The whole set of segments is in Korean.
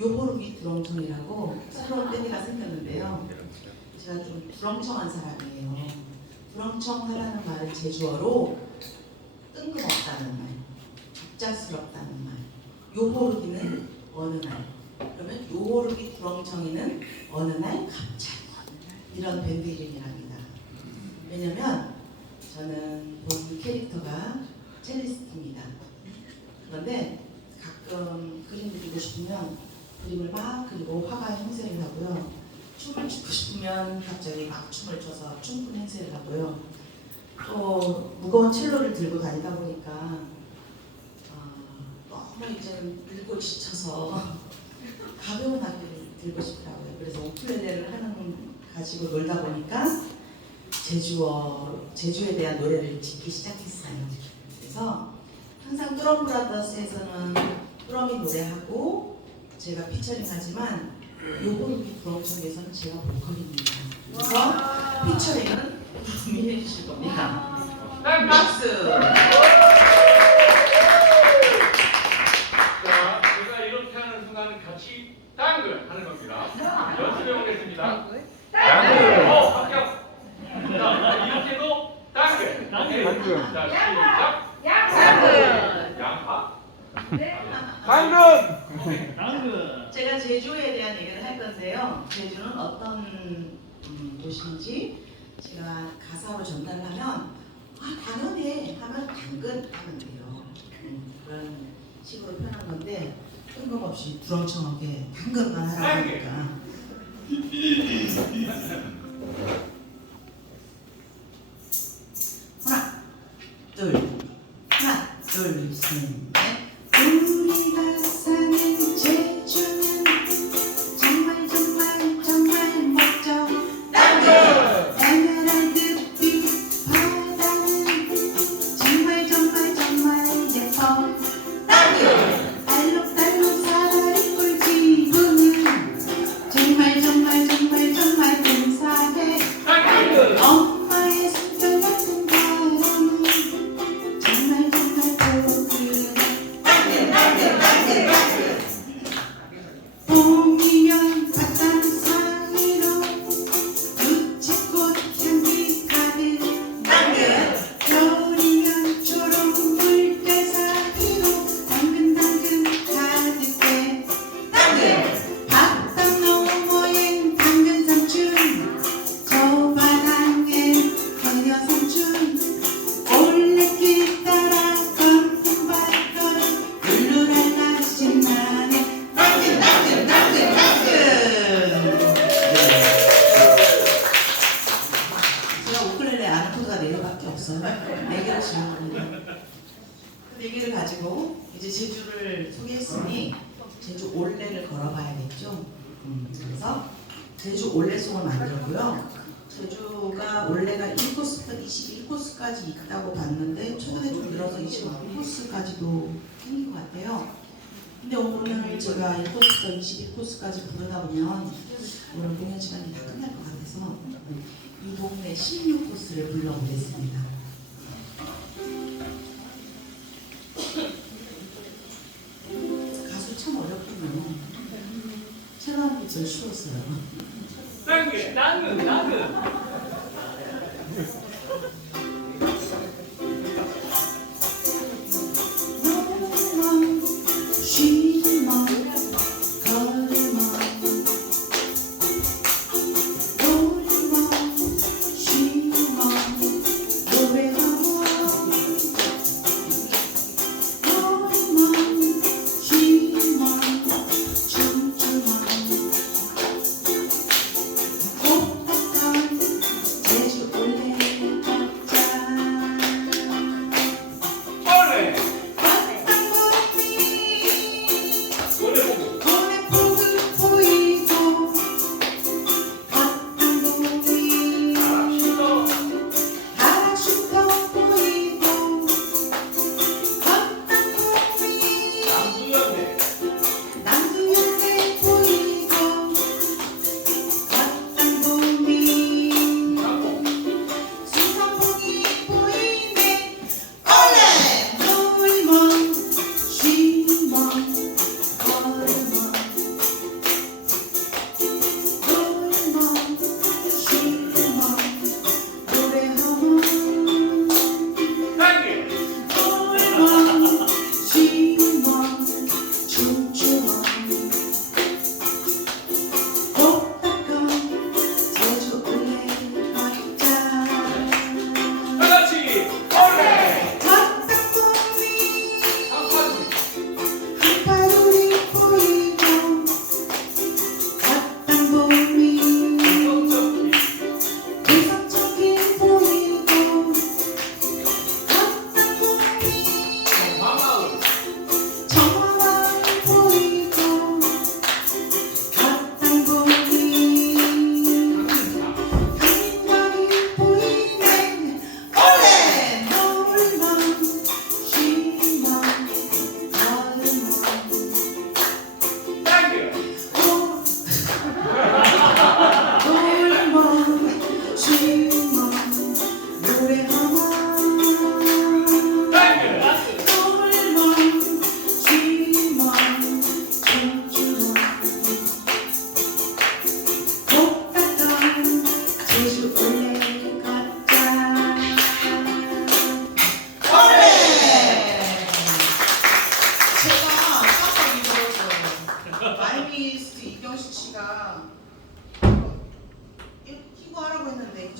요보르기 드렁청이라고 새로운 밴드가 생겼는데요. 제가 좀 두렁청한 사람이에요. 두렁청하라는 말은 제주어로 뜬금없다는 말, 갑작스럽다는 말. 요보르기는 어느 날. 그러면 요보르기 두렁청이는 어느 날 갑자기 이런 밴드 이름이랍니다. 왜냐면 저는 본 캐릭터가 첼리스트입니다. 그런데 가끔 그림 그리고 싶으면 그림을 막 그리고 화가 행세를 하고요. 춤을 추고 싶으면 갑자기 막 춤을 춰서 춤꾼 행세를 하고요. 또 무거운 첼로를 들고 다니다 보니까 아, 너무 이제는 늙고 지쳐서 가벼운 악기를 들고 싶더라고요. 그래서 우쿨렐레를 하는 가지고 놀다 보니까 제주어 제주에 대한 노래를 짓기 시작했어요. 그래서 항상 뚜럼 브라더스에서는 뚜럼이 노래하고 제가 피처링하지만 요거르기 브럼청에서는 제가 보컬입니다. 그래서 피처링은 분이 해주실 겁니다. 박수! 자, 제가 이렇게 하는 순간은 같이 당근 하는 겁니다. 연습해 보겠습니다. 당근! 어, 합격! 자, 이렇게도 당근! 당근! 자, 시작! 양상근 양파? 당근! 당근! 제가 제주에 대한 얘기를 할 건데요. 제주는 어떤 음, 도시인지 제가 가사로 전달하면 아 당연해 하면 당근 하면 돼요. 음, 그런 식으로 표현한 건데 뜬금없이 두렁청하게 당근만 하라고 하니까 만들고요 제주가 올레가 1코스부터 21코스까지 있다고 봤는데 최근에 좀 늘어서 25코스까지도 생긴 것 같아요. 근데 오늘 제가 1코스부터 21코스까지 부르다 보면 오늘 공연 시간이 다 끝날 것 같아서 이 동네 16코스를 불러보겠습니다. 가수 참 어렵군요. 게 제일 쉬웠어요. 당근! 당근!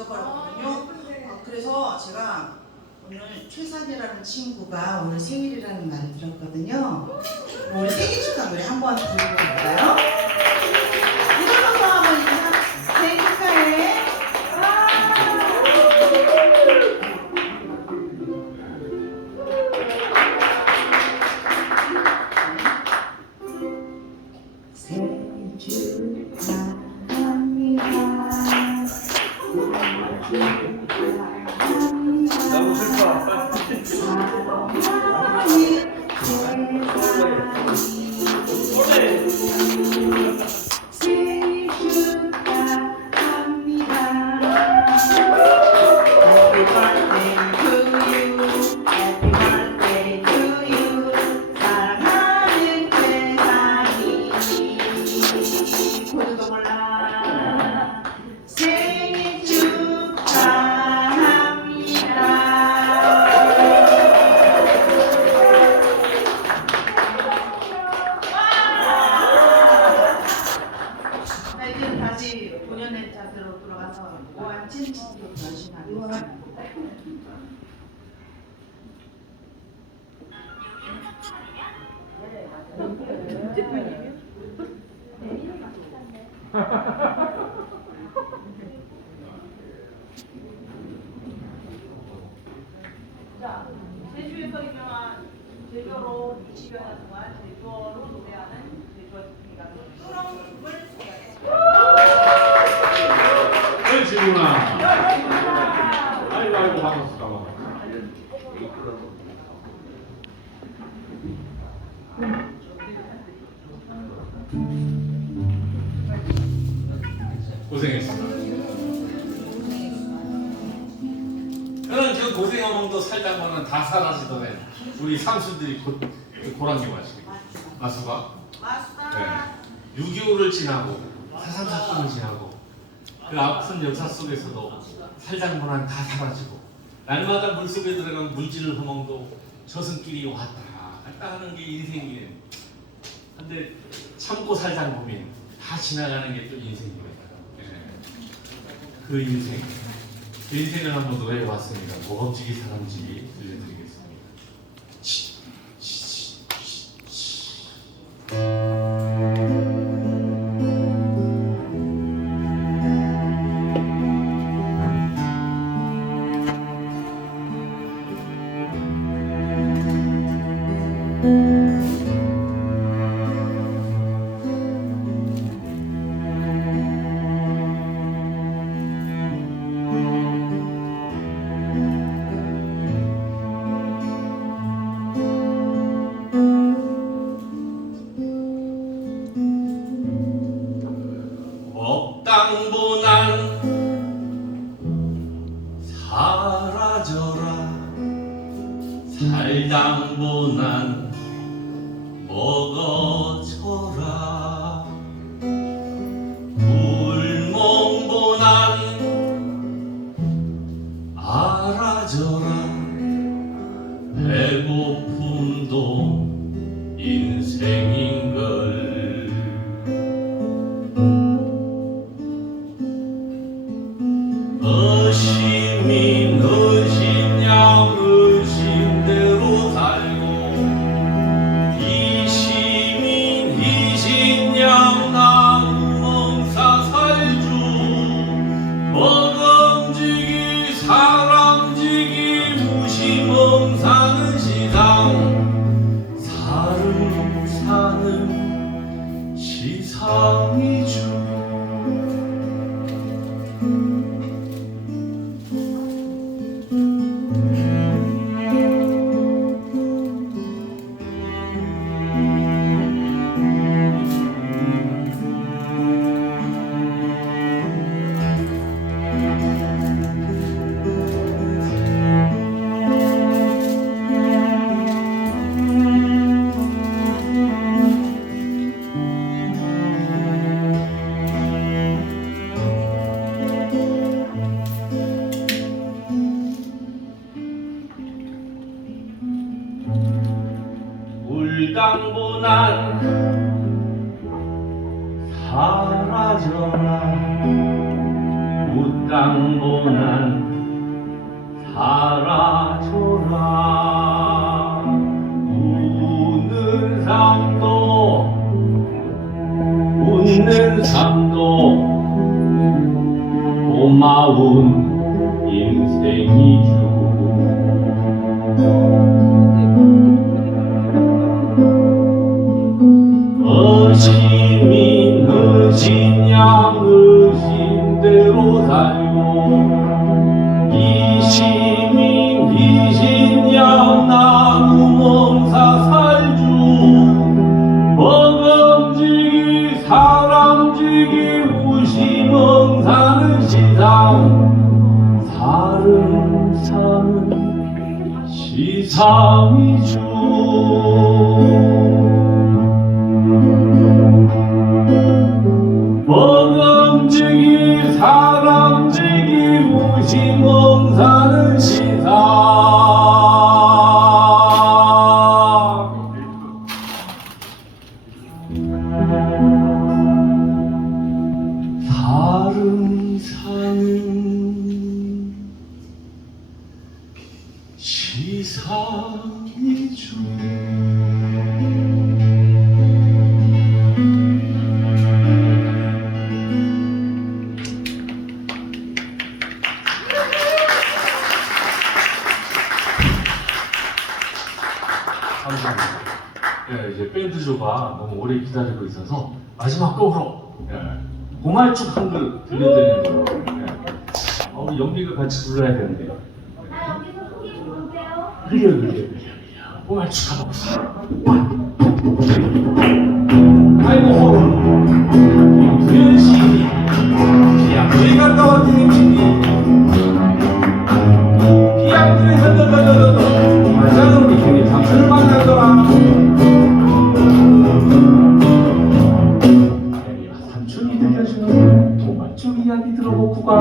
잊어버렸거든요. 어, 그래서 제가 오늘 최산이라는 친구가 오늘 생일이라는 말을 들었거든요. 오늘 생일 축하 노래 한번 갈까요? 생일 자세로 돌아가서 오한 찐친으로 변신하겠습니다. 자, 제주에서 유명한 제주어로 20여 년 동안 제주어로 노래하는 제주어 특기가 뚜렁 그렇지구나. 아이고 아이고 반갑습니다. 고생했습니다. 그런 저 고생어멍도 살다가는 다 사라지더래. 우리 삼수들이 고, 그 고랑이 마시고 마수가 마스터. 6.25를 지나고 사상 사건을 지나고 그 아픈 역사 속에서도 살당문화는 다 사라지고 날마다 물속에 들어간 물질 허멍도 저승길이 왔다 갔다 하는 게 인생이에요. 근데 참고 살다 보면 다 지나가는 게 또 인생입니다. 예. 그 인생, 그 인생을 한번 노래해 봤습니다. 모범지기 사람지기 배고픔도 인생인 시상이 주 울당보난 사라져라. 웃당보난 사라져라. 웃는 삶도 웃는 삶 guitar 감사합니다. 예, 이제 밴드조가 너무 오래 기다리고 있어서 마지막 곡으로 예, 공알축 한 그릇 들려드리는 거예요. 예. 어, 우리 연비가 같이 불러야 되는데요. 아 여기서 소개 부르세요. 그래요, 그래요, 그래요. 공알축 한번 이야기 들어보고 가.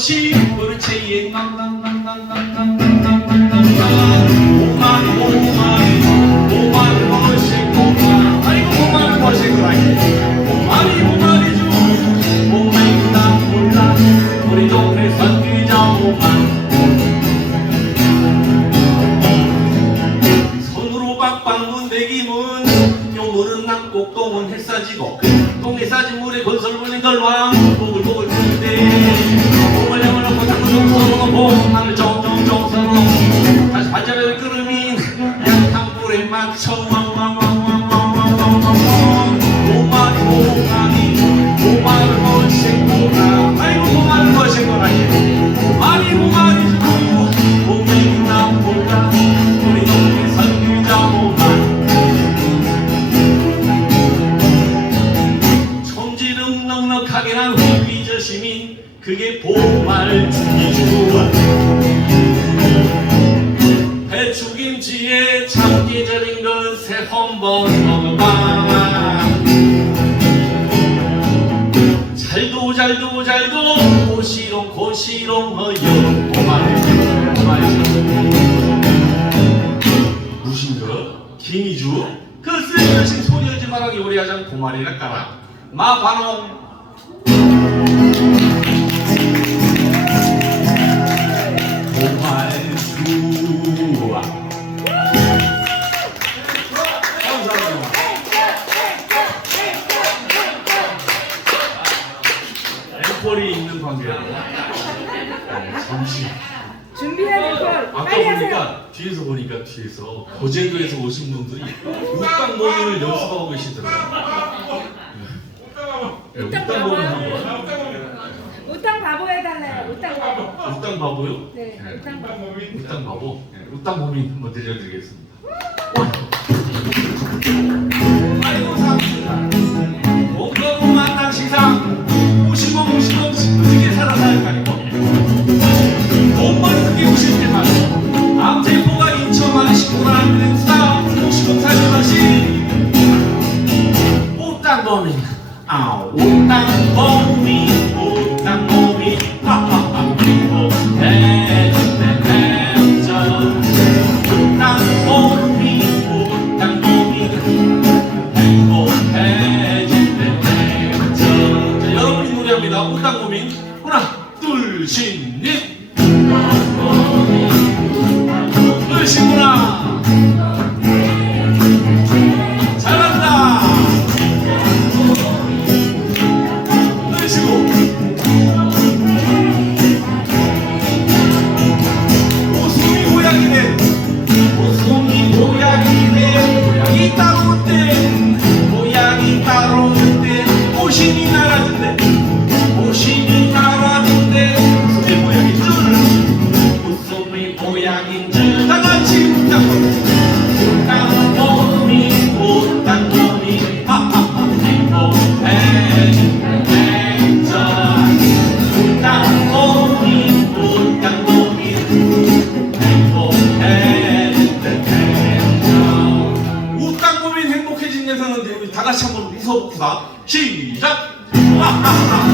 she 반자를 끓으민 양탕불에 맞춰 왕왕왕왕왕왕왕왕 오마리 오마리 오마리 잘도 잘도 잘도 고시롱 고시롱 어여 보말 보말 무신거 김이주. 그 쓸데없이 소리 하지 말하기 우리 하장 고말이나 까라 마반홍 잠시 준비해야 될 아까 빨리 하세요. 보니까 뒤에서 보니까 뒤에서 거제도에서 오신 분들이 웃당 모임을 연습하고 계시더라고요. 네, 웃당 모임 한번. 우땅 바보 해달래요. 우땅 바보. 웃당 바보요? 네, 우땅 바보. 웃당 바보. 네, 웃당 모임 한번 들려드리겠습니다. โบหนึ่งอ้าวตั้งโบมีโอ้ตั้ง 步伐，起战！哈哈哈